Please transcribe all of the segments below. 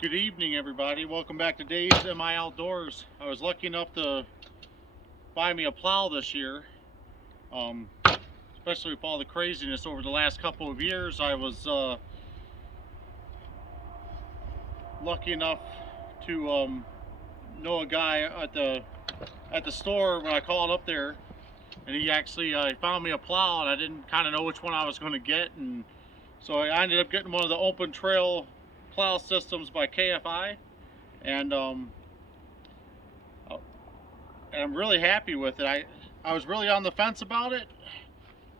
Good evening, everybody. Welcome back to Dave's MI Outdoors. I was lucky enough to buy me a plow this year. Especially with all the craziness over the last couple of years. I was lucky enough to know a guy at the store when I called up there, and he actually found me a plow, and I didn't kind of know which one I was going to get, and so I ended up getting one of the open trail plow systems by KFI, and I'm really happy with it. I was really on the fence about it.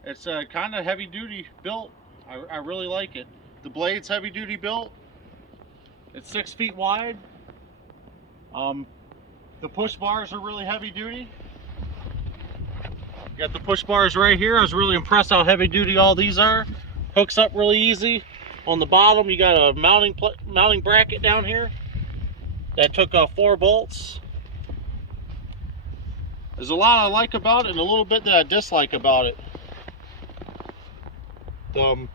It's kind of heavy duty built. I really like it. The blade's heavy duty built. It's 6 feet wide. The push bars are really heavy duty. Got the push bars right here. I was really impressed how heavy duty all these are. Hooks up really easy. On the bottom, you got a mounting bracket down here that took 4 bolts. There's a lot I like about it and a little bit that I dislike about it. The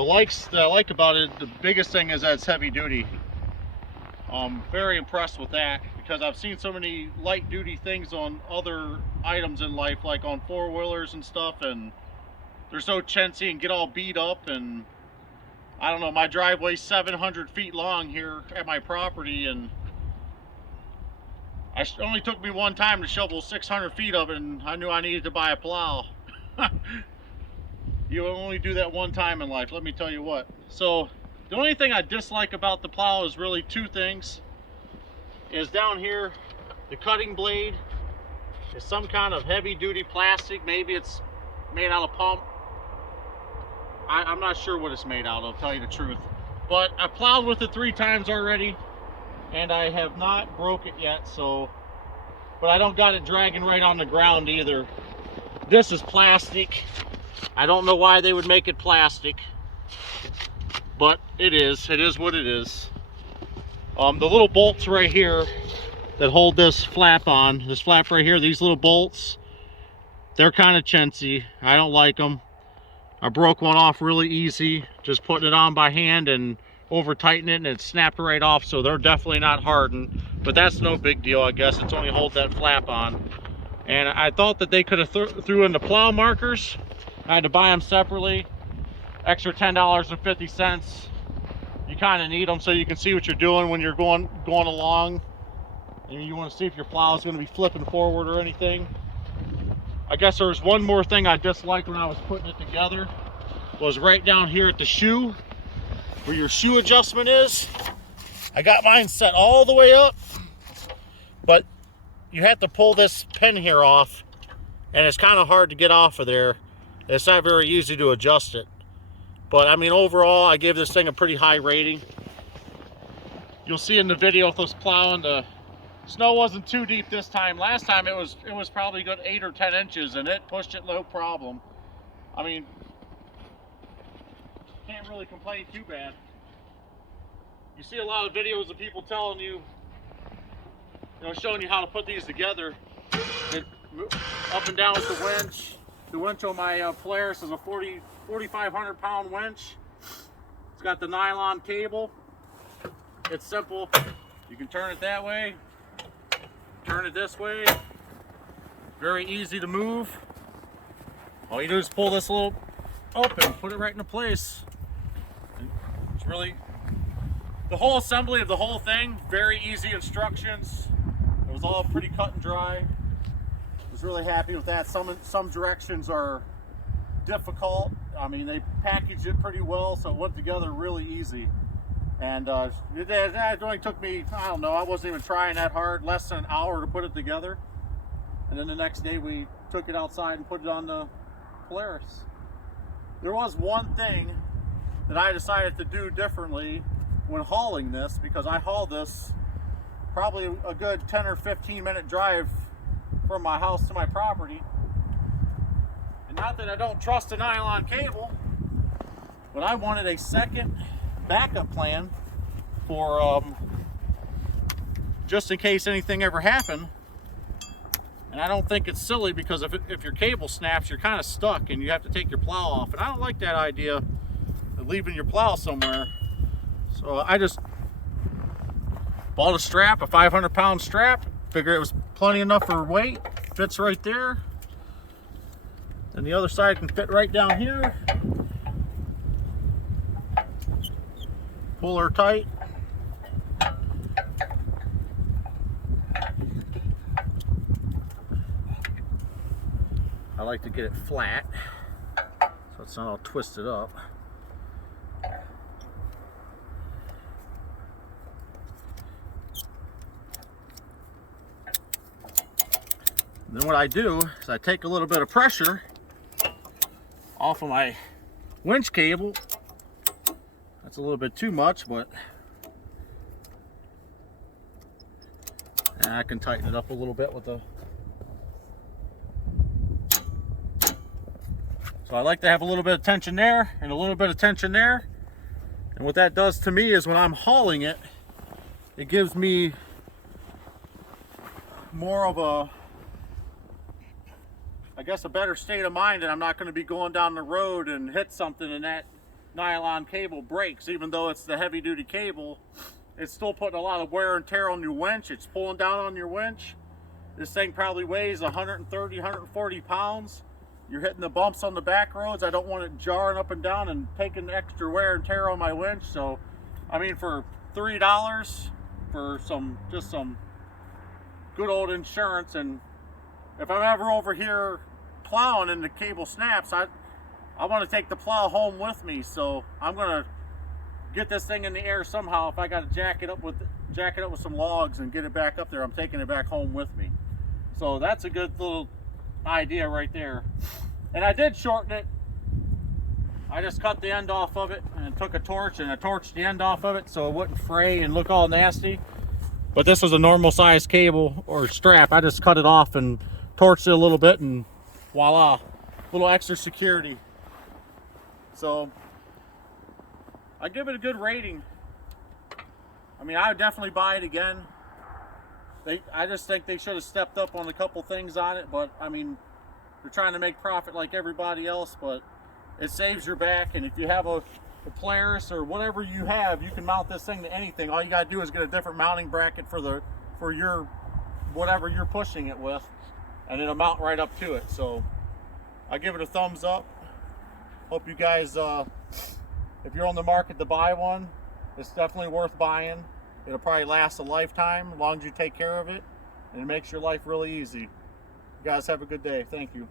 likes that I like about it, the biggest thing is that it's heavy duty. I'm very impressed with that because I've seen so many light duty things on other items in life, like on 4-wheelers and stuff, and they're so chintzy and get all beat up. And I don't know, my driveway's 700 feet long here at my property, and it only took me one time to shovel 600 feet of it, and I knew I needed to buy a plow. You only do that one time in life, let me tell you what. So the only thing I dislike about the plow is really 2 things. Is down here, the cutting blade is some kind of heavy duty plastic. Maybe it's made out of pump. I'm not sure what it's made out of, tell you the truth. But I plowed with it 3 times already, and I have not broke it yet, so. But I don't got it dragging right on the ground either. This is plastic. I don't know why they would make it plastic, but it is what it is. The little bolts right here that hold this flap on, this flap right here, these little bolts, they're kind of chintzy. I don't like them. I broke one off really easy, just putting it on by hand and over tightening it, and it snapped right off, so they're definitely not hardened, but that's no big deal. I guess it's only hold that flap on. And I thought that they could have threw in the plow markers. I had to buy them separately, extra $10.50. You kind of need them so you can see what you're doing when you're going along, and you want to see if your plow is going to be flipping forward or anything. I guess there was one more thing I disliked when I was putting it together, was right down here at the shoe, where your shoe adjustment is. I got mine set all the way up, but you have to pull this pin here off, and it's kind of hard to get off of there. It's not very easy to adjust it. But I mean, overall, I gave this thing a pretty high rating. You'll see in the video if I was plowing, the snow wasn't too deep this time. Last time it was probably a good 8 or 10 inches, and it pushed it no problem. I mean, can't really complain too bad. You see a lot of videos of people telling you, showing you how to put these together. Up and down with the winch. The winch on my Polaris is a 4,500 pound winch. It's got the nylon cable. It's simple. You can turn it that way, turn it this way. Very easy to move. All you do is pull this little up and put it right into place. It's really, the whole assembly of the whole thing, very easy instructions. It was all pretty cut and dry. Was really happy with that. Some directions are difficult. I mean, they packaged it pretty well, so it went together really easy. And it only took me, I don't know, I wasn't even trying that hard, less than an hour to put it together. And then the next day we took it outside and put it on the Polaris. There was one thing that I decided to do differently when hauling this, because I hauled this probably a good 10 or 15 minute drive from my house to my property. And not that I don't trust a nylon cable, but I wanted a second backup plan for just in case anything ever happened. And I don't think it's silly, because if your cable snaps, you're kind of stuck and you have to take your plow off, and I don't like that idea of leaving your plow somewhere. So I just Bought a strap, a 500-pound strap. Figured it was plenty enough for weight. Fits right there. And the other side can fit right down here. Pull her tight. I like to get it flat so it's not all twisted up. And then what I do is I take a little bit of pressure off of my winch cable. That's a little bit too much, but I can tighten it up a little bit with the. So I like to have a little bit of tension there and a little bit of tension there. And what that does to me is when I'm hauling it, it gives me more of a, I guess, a better state of mind, and I'm not going to be going down the road and hit something and that nylon cable breaks. Even though it's the heavy duty cable, it's still putting a lot of wear and tear on your winch. It's pulling down on your winch. This thing probably weighs 130, 140 pounds. You're hitting the bumps on the back roads. I don't want it jarring up and down and taking extra wear and tear on my winch. So, I mean, for $3 for just some good old insurance, and if I'm ever over here plowing and the cable snaps, I want to take the plow home with me. So I'm gonna get this thing in the air somehow. If I got to jack it up with some logs and get it back up there, I'm taking it back home with me. So that's a good little idea right there. And I did shorten it. I just cut the end off of it and took a torch and I torched the end off of it so it wouldn't fray and look all nasty. But this was a normal size cable or strap. I just cut it off and torched it a little bit, and voila, a little extra security. So I give it a good rating. I mean, I would definitely buy it again. I just think they should have stepped up on a couple things on it, but I mean, they're trying to make profit like everybody else, but it saves your back. And if you have a Polaris or whatever you have, you can mount this thing to anything. All you gotta do is get a different mounting bracket for your whatever you're pushing it with, and it'll mount right up to it. So I give it a thumbs up. Hope you guys, if you're on the market to buy one, it's definitely worth buying. It'll probably last a lifetime as long as you take care of it, and it makes your life really easy. You guys have a good day. Thank you.